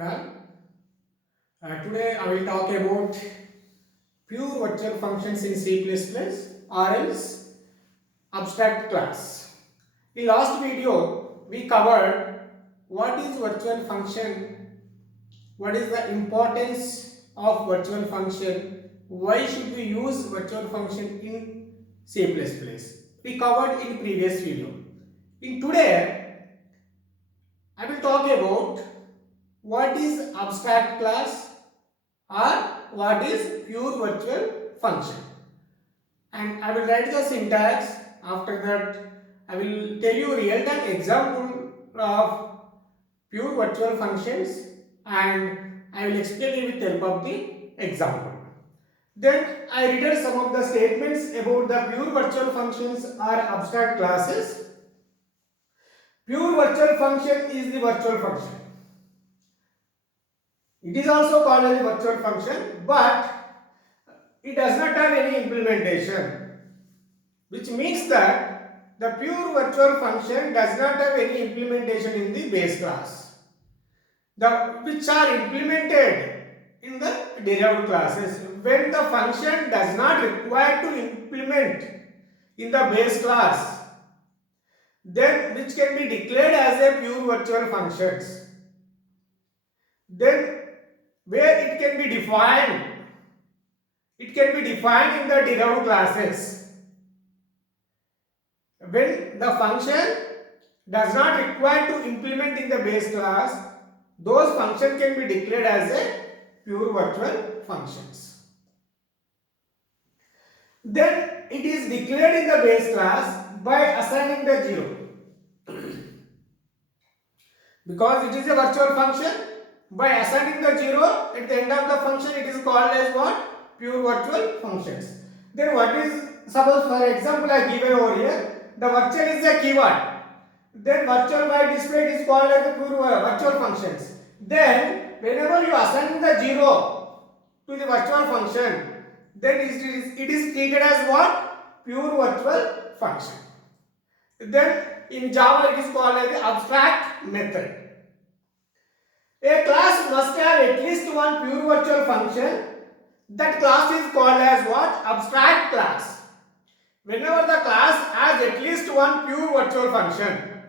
and all. Today I will talk about pure virtual functions in C++ or else abstract class. In last video we covered what is virtual function, what is the importance of virtual function, why should we use virtual function in C++. We covered in previous video. In today I will talk about what is abstract class or what is pure virtual function, and I will write the syntax. After that I will tell you real time example of pure virtual functions and I will explain it with help of the example. Then I read some of the statements about the pure virtual functions or abstract classes. Pure virtual function is the virtual function. It is also called as a virtual function, but it does not have any implementation, which means that the pure virtual function does not have any implementation in the base class, which are implemented in the derived classes. When the function does not require to implement in the base class, then which can be declared as a pure virtual functions. Then where it can be defined in the derived classes. When the function does not require to implement in the base class, those functions can be declared as a pure virtual functions. Then it is declared in the base class by assigning the 0. Because it is a virtual function, by assigning the 0 at the end of the function, it is called as what? Pure virtual functions. Then what is, suppose for example I given over here, the virtual is a keyword. Then virtual by display is called as the pure virtual functions. Then whenever you assign the 0 to the virtual function, then it is treated as what? Pure virtual function. Then in Java it is called as the abstract method. A class must have at least one pure virtual function. That class is called as what? Abstract class. Whenever the class has at least one pure virtual function,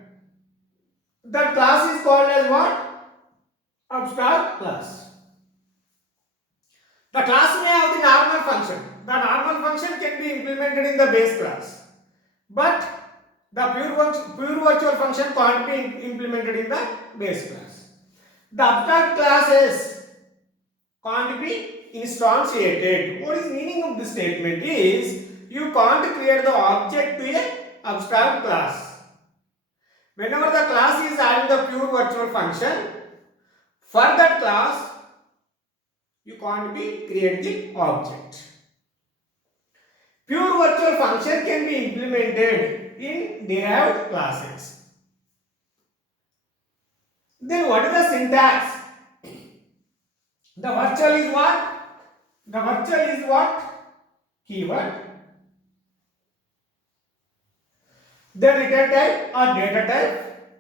that class is called as what? Abstract class. The class may have the normal function. The normal function can be implemented in the base class, but the pure virtual function can't be implemented in the base class. The abstract classes can't be instantiated. What is meaning of this statement is, you can't create the object to a abstract class. Whenever the class is having the pure virtual function, for that class you can't be create the object. Pure virtual function can be implemented in derived classes. Then what is the syntax? The virtual is what? The virtual is what? Keyword. Then return type or data type.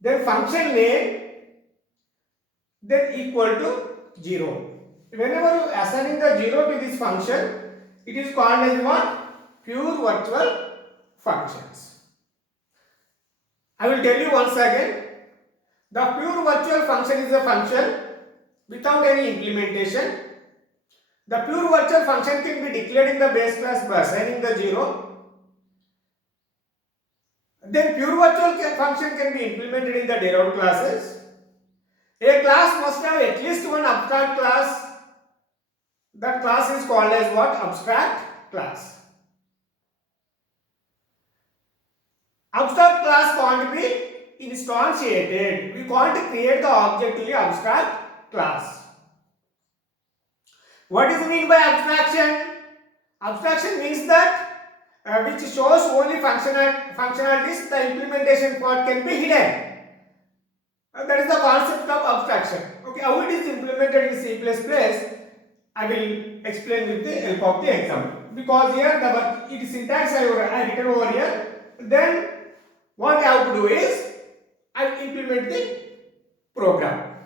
Then function name. Then equal to 0. Whenever you assigning the 0 to this function, it is called as what? Pure virtual functions. I will tell you once again. The pure virtual function is a function without any implementation. The pure virtual function can be declared in the base class by assigning the 0. Then pure virtual function can be implemented in the derived classes. A class must have at least one abstract class. That class is called as what? Abstract class. Abstract class can't be instantiated. We can't create the object to the abstract class. What is mean by abstraction? Abstraction means that which shows only functionalities, the implementation part can be hidden. That is the concept of abstraction. Okay, how it is implemented in C++, I will explain with the help of the example. Because here it is syntax I written over here. Then what I have to do is I will implement the program.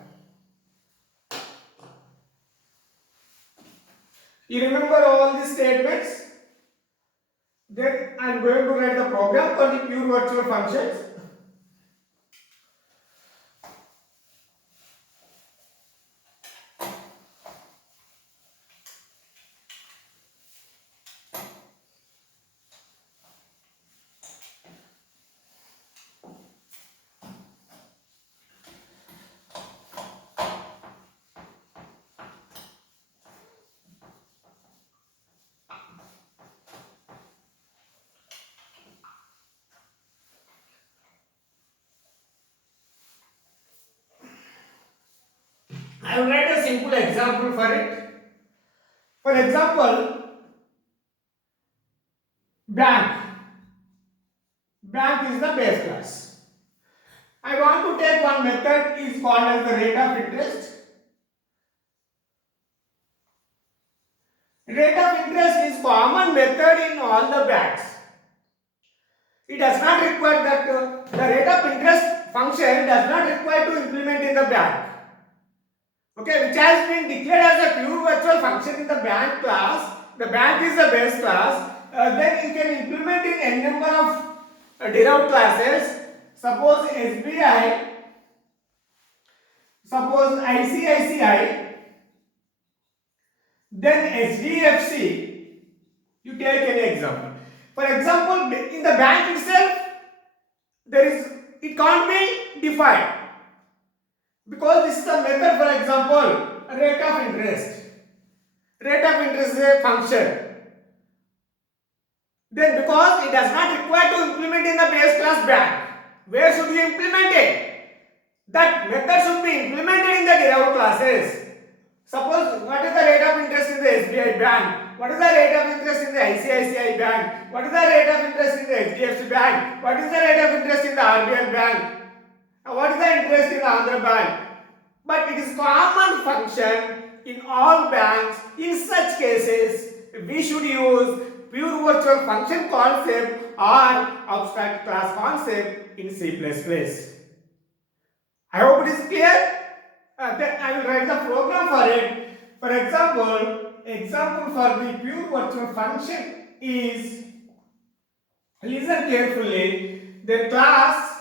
You remember all these statements? Then I am going to write the program for the pure virtual functions. I will write a simple example for it. For example, bank. Bank is the base class. I want to take one method is called as the rate of interest. Rate of interest is common method in all the banks. It does not require that the rate of interest function does not require to implement in the bank. Okay, which has been declared as a pure virtual function in the bank class. The bank is the base class. Then you can implement in n number of derived classes. Suppose SBI, suppose ICICI, then HDFC. You take any example. For example, in the bank itself, it can't be defined because this is the method. For example, rate of interest. Rate of interest is a function. Then because it does not require to implement in the base class bank, where should you implement it? That method should be implemented in the derived classes. Suppose what is the rate of interest in the SBI bank? What is the rate of interest in the ICICI bank? What is the rate of interest in the HDFC bank? What is the rate of interest in the RBL bank? What is the interest in the Andhra bank? But it is common function in all banks. In such cases, we should use pure virtual function concept or abstract class concept in C++. I hope it is clear. Then I will write the program for it. For example for the pure virtual function is, listen carefully, the class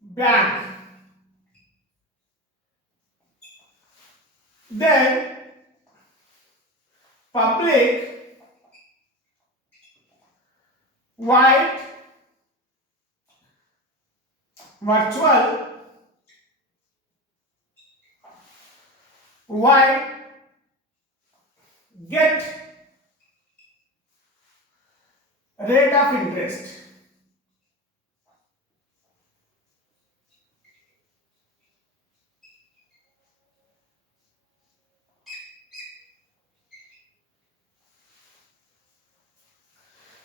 bank. Then public void virtual void get rate of interest.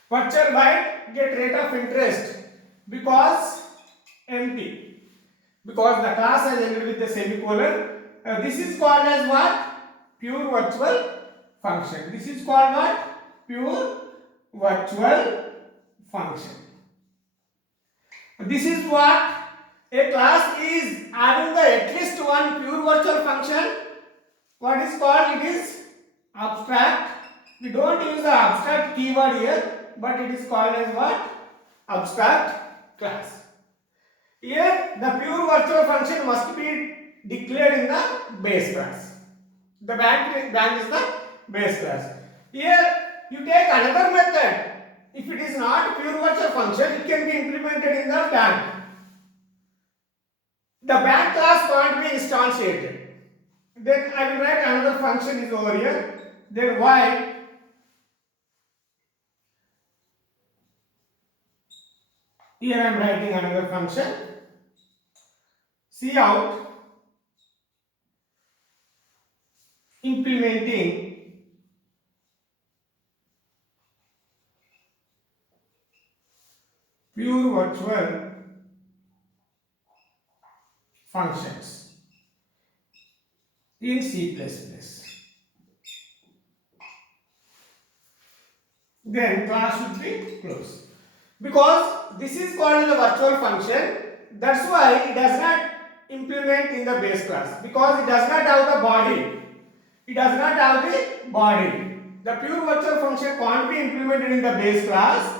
Virtual void get rate of interest because empty, because the class has ended with the semicolon. This is called as what? Pure virtual function. This is called what? Pure virtual function. This is what a class is having the at least one pure virtual function. What is called? It is abstract. We don't use the abstract keyword here, but it is called as what? Abstract class. Here the pure virtual function must be declared in the base class. The bank is the base class. Here you take another method. If it is not pure virtual function, it can be implemented in the bank. The bank class can't be instantiated. Then I will write another function is over here. Then y. Here I am writing another function. Cout implementing pure virtual functions in C++. Then class should be closed. Because this is called the virtual function, that's why it does not implement in the base class, because it does not have the body. it does not have the body. The pure virtual function can't be implemented in the base class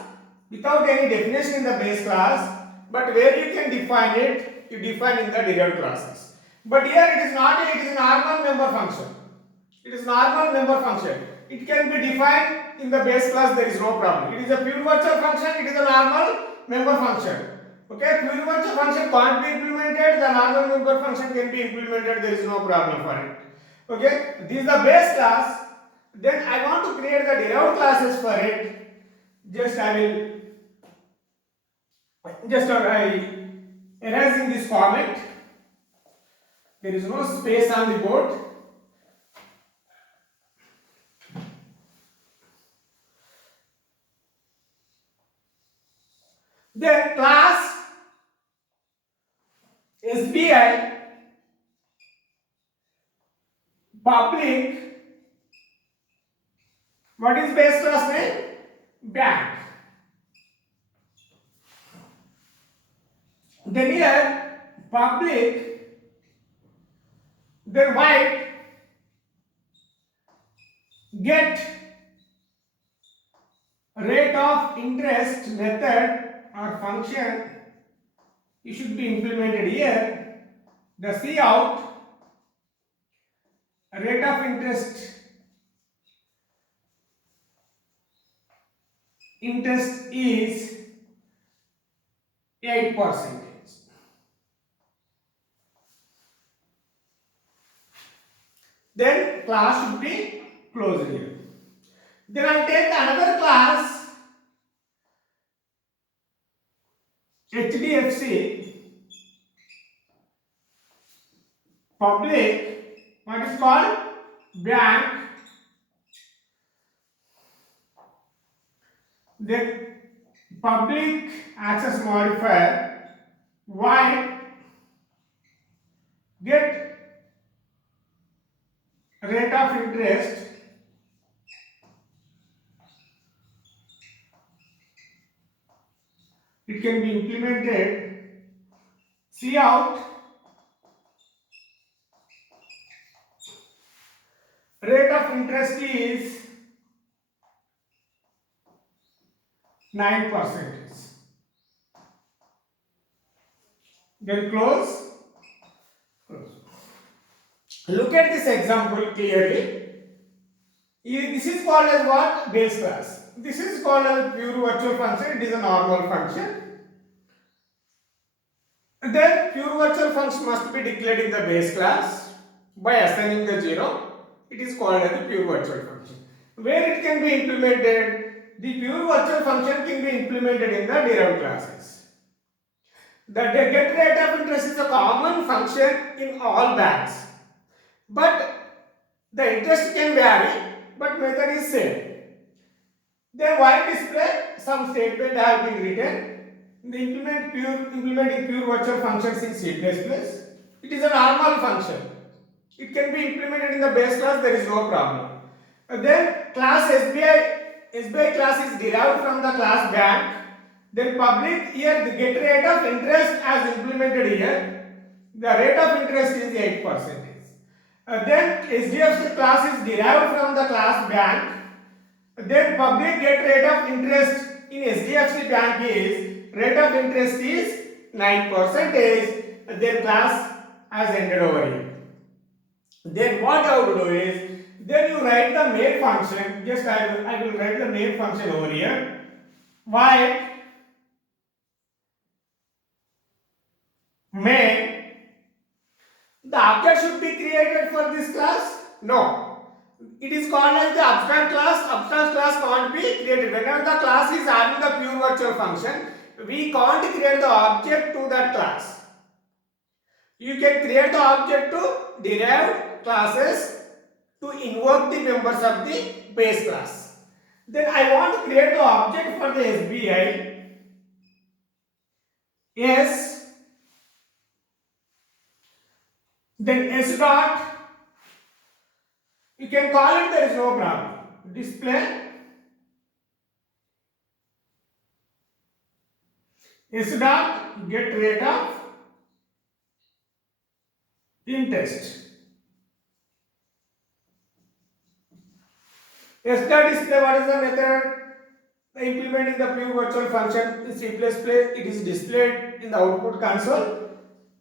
without any definition in the base class, but where you can define it, you define in the derived classes. But here it is not, it is a normal member function. It is normal member function. It can be defined in the base class, there is no problem. It is a pure virtual function, it is a normal member function. Okay, pure virtual function can't be implemented, the normal member function can be implemented, there is no problem for it. Okay, this is the base class. Then I want to create the derived classes for it. Just I will erase in this format. There is no space on the board. Then class SBI public. What is base class name? Bank. Then here public, then white get rate of interest method or function, it should be implemented here. The C out rate of interest is 8%. Then class should be closed here. Then I take another class HDFC public, what is called bank. Then public access modifier white get rate of interest it can be implemented. C out rate of interest is 9%. Then close. Look at this example clearly. This is called as what? Base class. This is called as pure virtual function. It is a normal function. Then pure virtual function must be declared in the base class by assigning the 0. It is called as the pure virtual function. Where it can be implemented? The pure virtual function can be implemented in the derived classes. The get rate of interest is a common function in all banks. But the interest can vary, but method is same. Then while display, some statement have been written. Implementing pure virtual functions in C++. It is a normal function. It can be implemented in the base class, there is no problem. Then class SBI class is derived from the class bank. Then public, here the get rate of interest as implemented here. The rate of interest is 8%. Then SDFC class is derived from the class bank. Then public get rate of interest in SDFC bank is rate of interest is 9%. Their class has ended over here. Then what I will do is, then you write the main function. Just I will write the main function over here. While main, the object should be created for this class? No. It is called as the abstract class. Abstract class can't be created. Whenever the class is having the pure virtual function, we can't create the object to that class. You can create the object to derived classes to invoke the members of the base class. Then I want to create the object for the SBI. S. Then S dot. You can call it, there is no problem. Display S dot get rate of interest. Display, what is the method? Implementing the pure virtual function in C++, it is displayed in the output console.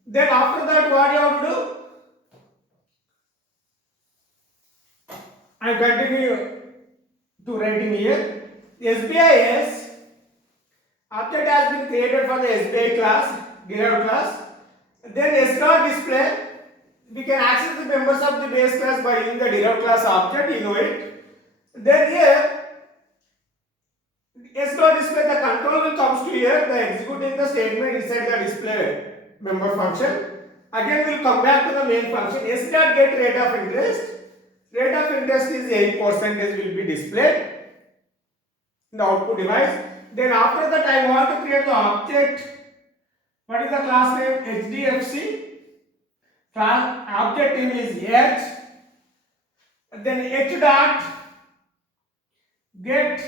Then after that, what you have to do? I continue to writing here. SBIS object has been created for the SBI class, derived class. Then display, we can access the members of the base class by using the derived class object, you know it. Then here display, the control will comes to here, the executing the statement inside the display member function. Again we will come back to the main function. Get rate of interest. Rate of interest is 8% will be displayed in the output device. Then after that I want to create the object. What is the class name? HDFC. Class object name is H. Then H dot get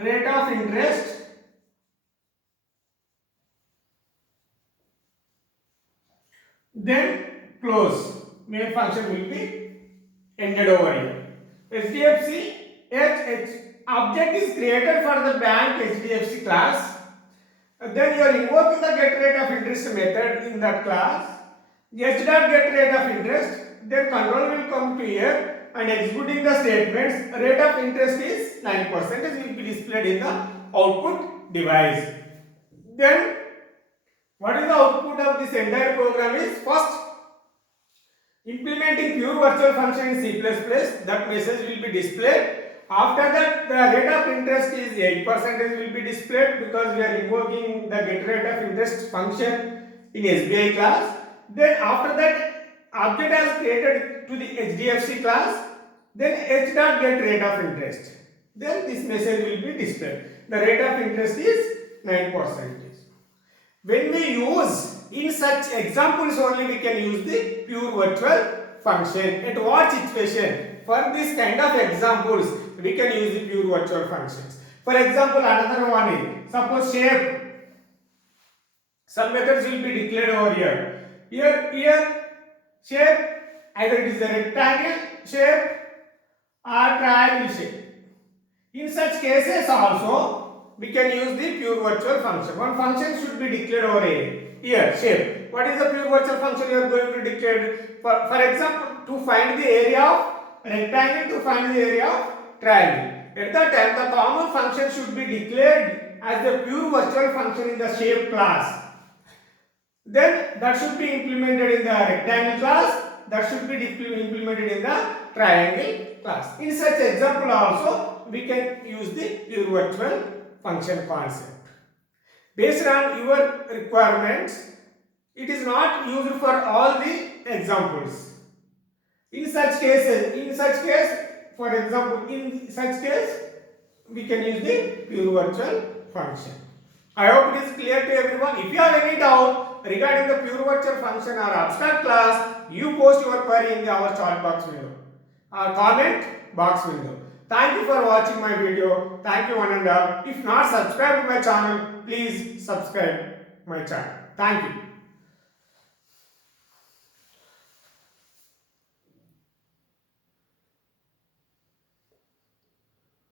rate of interest. Then close. Main function will be ended over here. HDFC H object is created for the bank HDFC class. Then you are invoking the get rate of interest method in that class. H dot get rate of interest. Then control will come to here and executing the statements. Rate of interest is 9% will be displayed in the output device. Then what is the output of this entire program is first implementing pure virtual function in C++, that message will be displayed. After that the rate of interest is 8% will be displayed because we are invoking the get rate of interest function in SBI class. Then after that object has created to the HDFC class, then H dot get rate of interest. Then this message will be displayed. The rate of interest is 9%. When we use in such examples only we can use the pure virtual function. At what situation? For this kind of examples we can use the pure virtual functions. For example, another one is suppose shape. Some methods will be declared over here. Here shape, either it is a rectangle shape or triangle shape. In such cases also we can use the pure virtual function. One function should be declared over here. Here shape. What is the pure virtual function you are going to declare? For example, to find the area of rectangle, to find the area of triangle. At that time the common function should be declared as the pure virtual function in the shape class. Then that should be implemented in the rectangle class, that should be implemented in the triangle class. In such example also we can use the pure virtual function concept. Based on your requirements, it is not used for all the examples. In such case, for example, in such case, we can use the pure virtual function. I hope it is clear to everyone. If you have any doubt regarding the pure virtual function or abstract class, you post your query in our chat box window or comment box window. Thank you for watching my video. Thank you one and all. If not subscribed to my channel, please subscribe my channel. Thank you.